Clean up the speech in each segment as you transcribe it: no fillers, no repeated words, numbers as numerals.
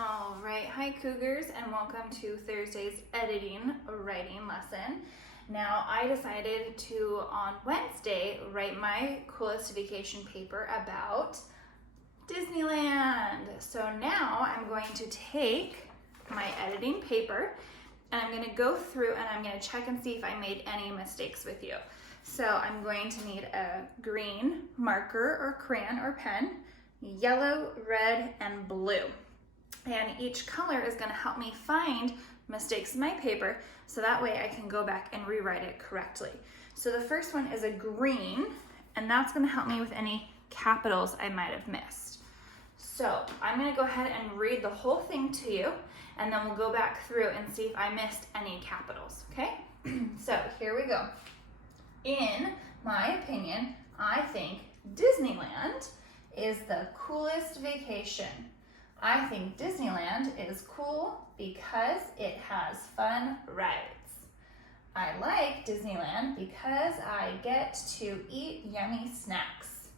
All right, hi Cougars, and welcome to Thursday's editing writing lesson. Now, I decided to, on Wednesday, write my coolest vacation paper about Disneyland. So now I'm going to take my editing paper and I'm going to go through and I'm going to check and see if I made any mistakes with you. So I'm going to need a green marker or crayon or pen, yellow, red, and blue. And each color is going to help me find mistakes in my paper so that way I can go back and rewrite it correctly. So the first one is a green, and that's going to help me with any capitals I might have missed. So I'm going to go ahead and read the whole thing to you, and then we'll go back through and see if I missed any capitals, okay? So here we go. In my opinion, I think Disneyland is the coolest vacation. I think Disneyland is cool because it has fun rides. I like Disneyland because I get to eat yummy snacks.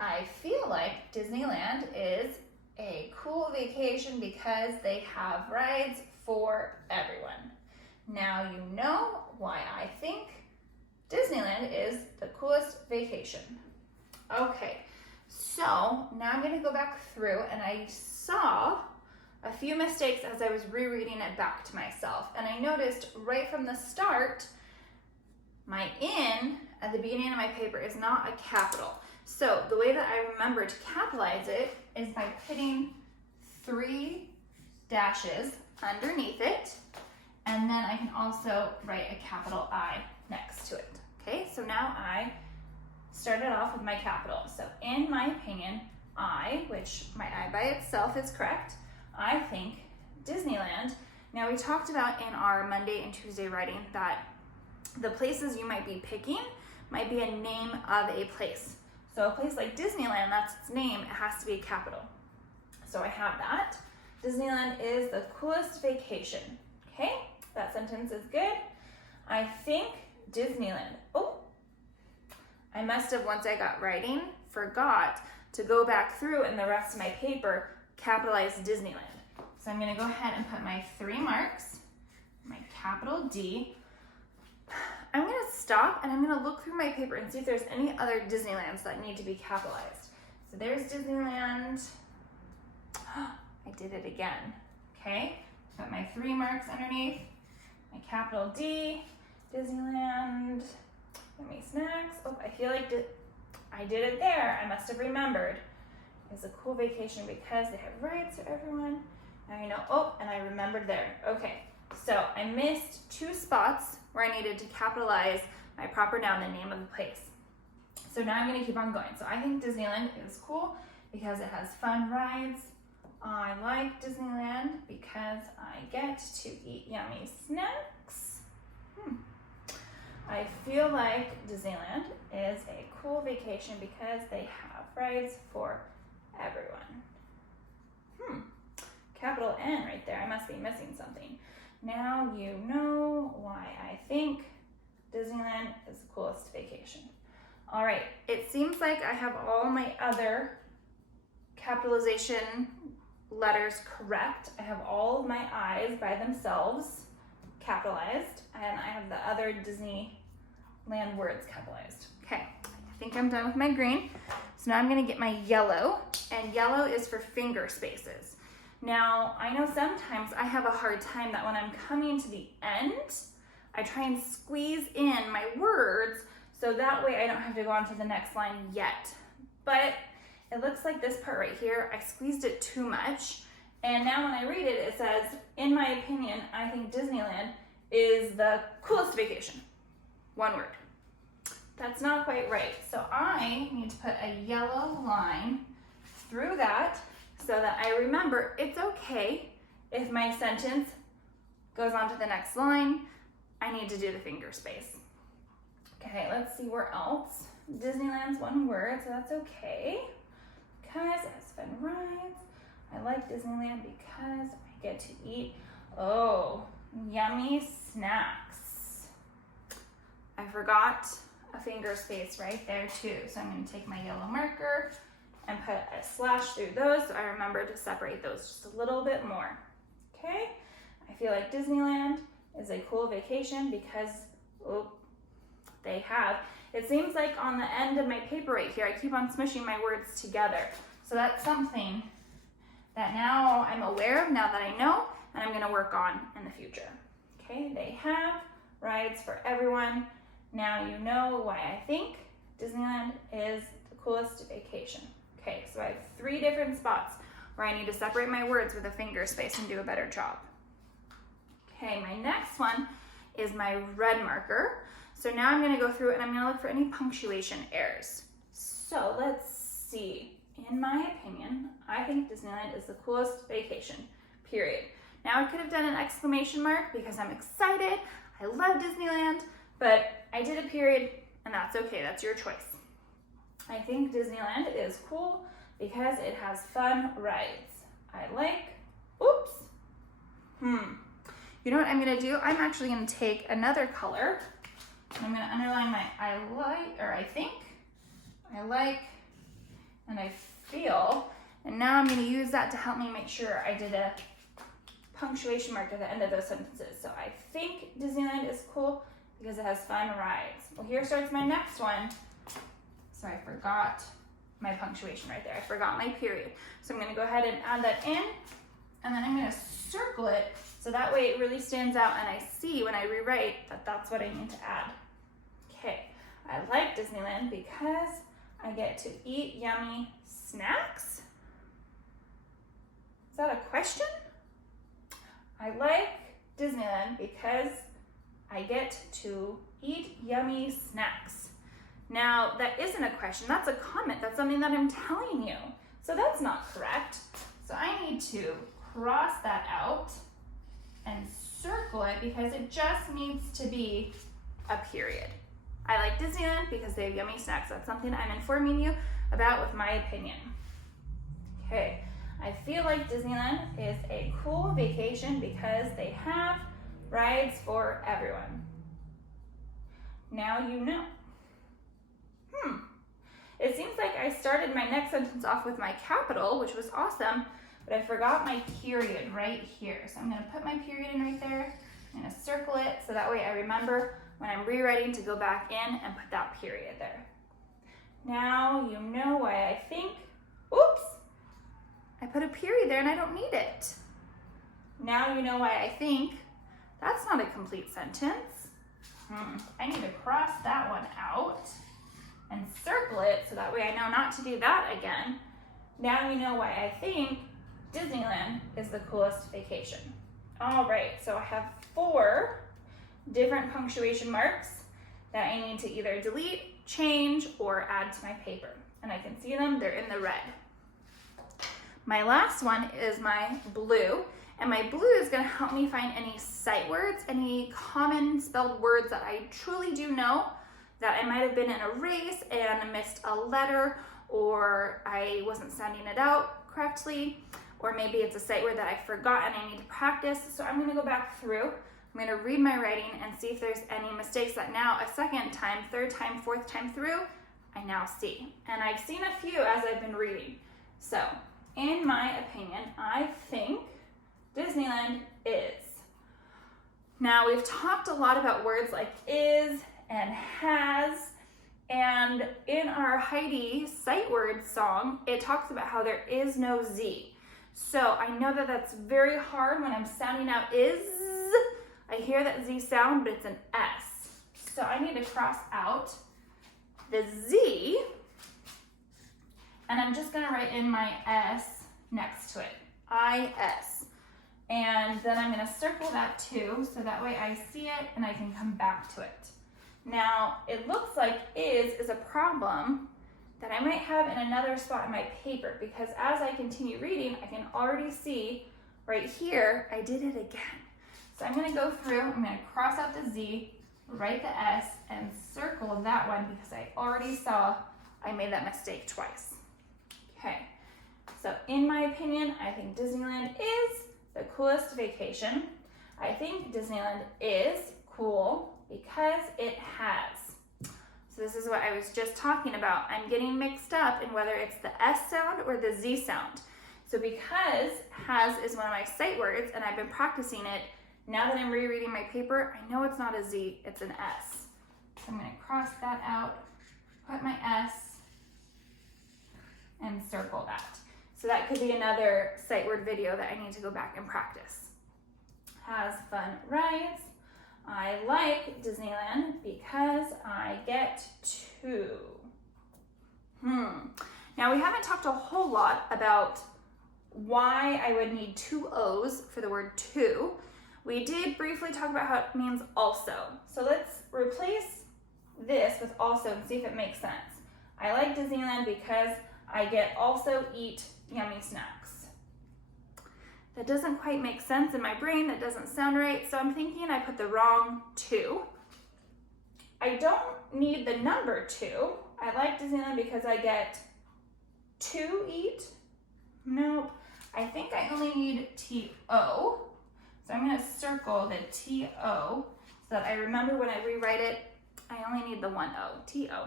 I feel like Disneyland is a cool vacation because they have rides for everyone. Now you know why I think Disneyland is the coolest vacation. Okay. So now I'm going to go back through, and I saw a few mistakes as I was rereading it back to myself. And I noticed right from the start, my in at the beginning of my paper is not a capital. So the way that I remember to capitalize it is by putting 3 dashes underneath it, and then I can also write a capital I next to it. Okay, so now I started off with my capital. So in my opinion, I, which my I by itself is correct, I think Disneyland. Now we talked about in our Monday and Tuesday writing that the places you might be picking might be a name of a place. So a place like Disneyland, that's its name, it has to be a capital. So I have that. Disneyland is the coolest vacation. Okay, that sentence is good. I think Disneyland, I must have, once I got writing, forgot to go back through in the rest of my paper, capitalize Disneyland. So I'm going to go ahead and put my 3 marks, my capital D. I'm going to stop and I'm going to look through my paper and see if there's any other Disneylands that need to be capitalized. So there's Disneyland. I did it again. Okay, put my 3 marks underneath, my capital D, Disneyland. Yummy snacks. I feel like I did it there. I must have remembered. It's a cool vacation because they have rides for everyone. Now I know, and I remembered there. Okay, so I missed 2 spots where I needed to capitalize my proper noun, the name of the place. So now I'm going to keep on going. So I think Disneyland is cool because it has fun rides. I like Disneyland because I get to eat yummy snacks. I feel like Disneyland is a cool vacation because they have rides for everyone. Capital N right there. I must be missing something. Now you know why I think Disneyland is the coolest vacation. All right, it seems like I have all my other capitalization letters correct. I have all of my I's by themselves capitalized, and I have the other Disneyland words capitalized. Okay, I think I'm done with my green. So now I'm going to get my yellow, and yellow is for finger spaces. Now, I know sometimes I have a hard time that when I'm coming to the end, I try and squeeze in my words so that way I don't have to go on to the next line yet. But it looks like this part right here, I squeezed it too much. And now when I read it, it says, in my opinion, I think Disneyland is the coolest vacation. One word. That's not quite right. So I need to put a yellow line through that so that I remember it's okay if my sentence goes on to the next line. I need to do the finger space. Okay, let's see where else. Disneyland's one word, so that's okay. Because it has fun rides. I like Disneyland because I get to eat, yummy snacks. I forgot a finger space right there too. So I'm going to take my yellow marker and put a slash through those so I remember to separate those just a little bit more. Okay, I feel like Disneyland is a cool vacation because they have. It seems like on the end of my paper right here, I keep on smushing my words together. So that's something that now I'm aware of, now that I know, and I'm gonna work on in the future. Okay, they have rides for everyone. Now you know why I think Disneyland is the coolest vacation. Okay, so I have 3 different spots where I need to separate my words with a finger space and do a better job. Okay, my next one is my red marker. So now I'm gonna go through and I'm gonna look for any punctuation errors. So let's see. In my opinion, I think Disneyland is the coolest vacation, period. Now I could have done an exclamation mark because I'm excited. I love Disneyland, but I did a period and that's okay, that's your choice. I think Disneyland is cool because it has fun rides. I like, you know what I'm gonna do? I'm actually gonna take another color and I'm gonna underline my I think, I like, and I feel, and now I'm gonna use that to help me make sure I did a punctuation mark at the end of those sentences. So I think Disneyland is cool because it has fun rides. Well, here starts my next one. So I forgot my punctuation right there. I forgot my period. So I'm gonna go ahead and add that in, and then I'm gonna circle it so that way it really stands out and I see when I rewrite that that's what I need to add. Okay, I like Disneyland because I get to eat yummy snacks. Is that a question? I like Disneyland because I get to eat yummy snacks. Now, that isn't a question, that's a comment. That's something that I'm telling you. So that's not correct. So I need to cross that out and circle it because it just needs to be a period. I like Disneyland because they have yummy snacks. That's something I'm informing you about with my opinion. Okay, I feel like Disneyland is a cool vacation because they have rides for everyone. Now you know. It seems like I started my next sentence off with my capital, which was awesome, but I forgot my period right here. So I'm gonna put my period in right there. I'm gonna circle it so that way I remember when I'm rewriting to go back in and put that period there. Now you know why I think, I put a period there and I don't need it. Now you know why I think that's not a complete sentence. I need to cross that one out and circle it so that way I know not to do that again. Now you know why I think Disneyland is the coolest vacation. All right, so I have 4 different punctuation marks that I need to either delete, change, or add to my paper. And I can see them, they're in the red. My last one is my blue, and my blue is gonna help me find any sight words, any common spelled words that I truly do know that I might have been in a race and missed a letter, or I wasn't sounding it out correctly, or maybe it's a sight word that I forgot and I need to practice. So I'm gonna go back through, I'm gonna read my writing and see if there's any mistakes that now a second time, third time, fourth time through, I now see. And I've seen a few as I've been reading. So, in my opinion, I think Disneyland is. Now, we've talked a lot about words like is and has, and in our Heidi sight words song, it talks about how there is no Z. So I know that that's very hard when I'm sounding out is. I hear that Z sound, but it's an S. So I need to cross out the Z, and I'm just gonna write in my S next to it, I-S. And then I'm gonna circle that too, so that way I see it and I can come back to it. Now, it looks like is a problem that I might have in another spot in my paper, because as I continue reading, I can already see right here, I did it again. So I'm gonna go through, I'm gonna cross out the Z, write the S, and circle that one because I already saw I made that mistake twice. Okay, so in my opinion, I think Disneyland is the coolest vacation. I think Disneyland is cool because it has. So So this is what I was just talking about. I'm getting mixed up in whether it's the S sound or the Z sound. So because has is one of my sight words and I've been practicing it, now that I'm rereading my paper, I know it's not a Z, it's an S. So I'm going to cross that out, put my S, and circle that. So that could be another sight word video that I need to go back and practice. Has fun rides. I like Disneyland because I get to. Now we haven't talked a whole lot about why I would need two O's for the word to. We did briefly talk about how it means also. So let's replace this with also and see if it makes sense. I like Disneyland because I get also eat yummy snacks. That doesn't quite make sense in my brain. That doesn't sound right. So I'm thinking I put the wrong to. I don't need the number 2. I like Disneyland because I get to eat. Nope. I think I only need T-O. So I'm going to circle the T-O so that I remember when I rewrite it, I only need the one O, T-O.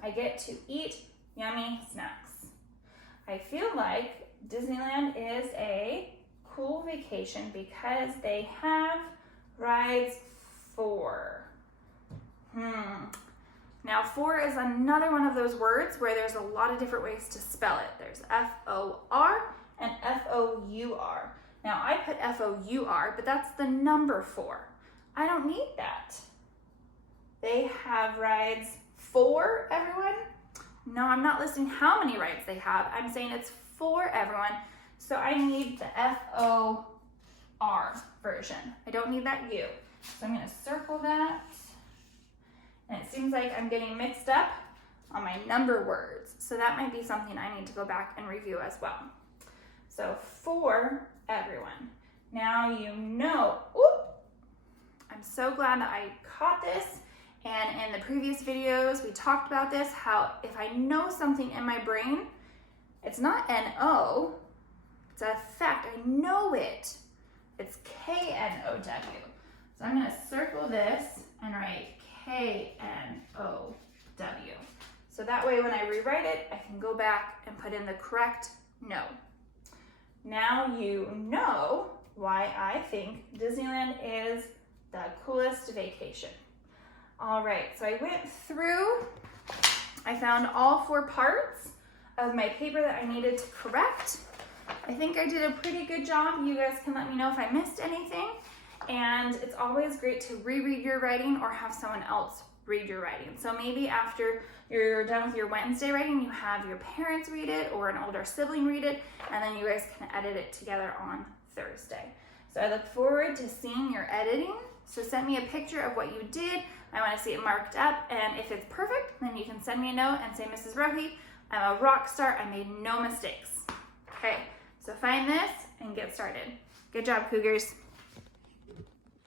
I get to eat yummy snacks. I feel like Disneyland is a cool vacation because they have rides for. Now, for is another one of those words where there's a lot of different ways to spell it. There's F-O-R and F-O-U-R. Now, I put F-O-U-R, but that's the number 4. I don't need that. They have rides for everyone. No, I'm not listing how many rides they have. I'm saying it's for everyone. So I need the F-O-R version. I don't need that U. So I'm going to circle that. And it seems like I'm getting mixed up on my number words. So that might be something I need to go back and review as well. So for everyone. Now you know. I'm so glad that I caught this. And in the previous videos, we talked about this, how if I know something in my brain, it's not N-O, it's a fact, I know it. It's K-N-O-W. So I'm gonna circle this and write K-N-O-W. So that way when I rewrite it, I can go back and put in the correct no. Now you know why I think Disneyland is the coolest vacation. All right, so I went through, I found all 4 parts of my paper that I needed to correct. I think I did a pretty good job. You guys can let me know if I missed anything. And it's always great to reread your writing or have someone else read your writing. So maybe after you're done with your Wednesday writing, you have your parents read it or an older sibling read it, and then you guys can edit it together on Thursday. So I look forward to seeing your editing. So send me a picture of what you did. I want to see it marked up, and if it's perfect, then you can send me a note and say, Mrs. Rohi, I'm a rock star. I made no mistakes. Okay, so find this and get started. Good job, Cougars.